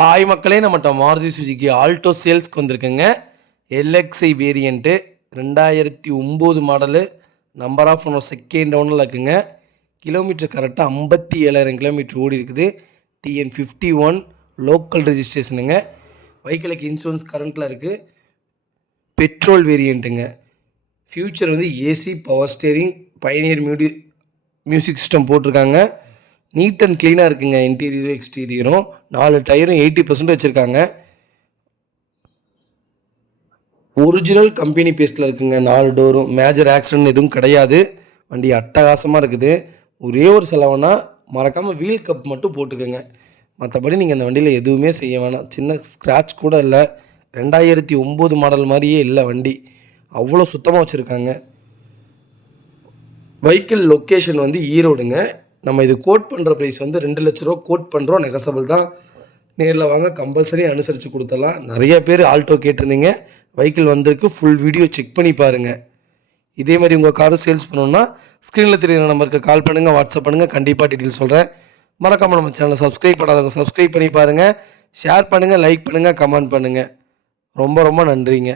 Hi மக்களே, நம்மகிட்ட Maruti சுஜுக்கி Alto சேல்ஸ்க்கு வந்திருக்குங்க. LXI variant 2009 model. Number of owner second ஓனரில் இருக்குங்க. கிலோமீட்டர் கரெக்டாக 57,000 கிலோமீட்டர் ஓடி இருக்குது. TN 51 லோக்கல் ரெஜிஸ்ட்ரேஷனுங்க. வெஹிக்கிளுக்கு இன்சூரன்ஸ் கரண்ட்டில் இருக்குது. பெட்ரோல் வேரியண்ட்டுங்க. ஃபியூச்சர் வந்து AC, power steering, Pioneer music system போட்டிருக்காங்க. நீட் அண்ட் க்ளீனாக இருக்குங்க. இன்டீரியரும் எக்ஸ்டீரியரும் 4 டயரும் 80% வச்சுருக்காங்க. ஒரிஜினல் கம்பெனி பேஸ்ட்டில் இருக்குங்க. 4 டோரும். மேஜர் ஆக்சிடென்ட் எதுவும் கிடையாது. வண்டி அட்டகாசமாக இருக்குது. ஒரே ஒரு செலவுனா மறக்காமல் வீல் கப் மட்டும் போட்டுக்கோங்க. மற்றபடி நீங்கள் அந்த வண்டியில் எதுவுமே செய்ய வேணாம். சின்ன ஸ்க்ராட்ச் கூட இல்லை. 2009 மாடல் மாதிரியே இல்லை வண்டி. அவ்வளோ சுத்தமாக வச்சுருக்காங்க. வெஹிக்கிள் லொக்கேஷன் வந்து ஈரோடுங்க. நம்ம இது கோட் பண்ணுற ப்ரைஸ் வந்து 2 லட்ச ரூபா கோட் பண்ணுறோம். நெகசபிள் தான். நேரில் வாங்க, கம்பல்சரி அனுசரித்து கொடுத்துடலாம். நிறைய பேர் ஆல்டோ கேட்டிருந்தீங்க. வெஹிக்கிள் வந்திருக்கு. ஃபுல் வீடியோ செக் பண்ணி பாருங்கள். இதே மாதிரி உங்கள் காரும் சேல்ஸ் பண்ணணுன்னா ஸ்க்ரீனில் தெரியுற நம்பருக்கு கால் பண்ணுங்கள், வாட்ஸ்அப் பண்ணுங்கள். கண்டிப்பாக டீட்டெயில் சொல்கிறேன். மறக்காமல் நம்ம சேனலை சப்ஸ்கிரைப் பண்ணாதவங்க சப்ஸ்கிரைப் பண்ணி பாருங்கள். ஷேர் பண்ணுங்கள், லைக் பண்ணுங்கள், கமெண்ட் பண்ணுங்கள். ரொம்ப ரொம்ப நன்றிங்க.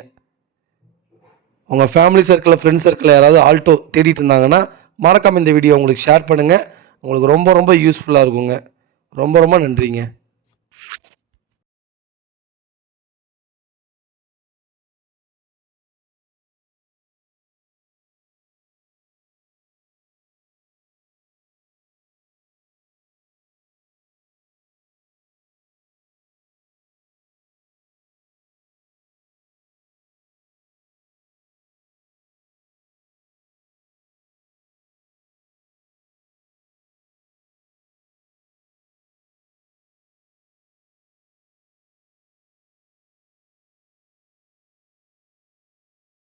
உங்கள் ஃபேமிலி சர்க்கிளில், ஃப்ரெண்ட்ஸ் சர்க்கிளில் யாராவது ஆல்டோ தேடிட்டு இருந்தாங்கன்னா மறக்காமல் இந்த வீடியோ உங்களுக்கு ஷேர் பண்ணுங்கள். உங்களுக்கு ரொம்ப ரொம்ப யூஸ்ஃபுல்லாக இருக்குங்க. ரொம்ப ரொம்ப நன்றிங்க.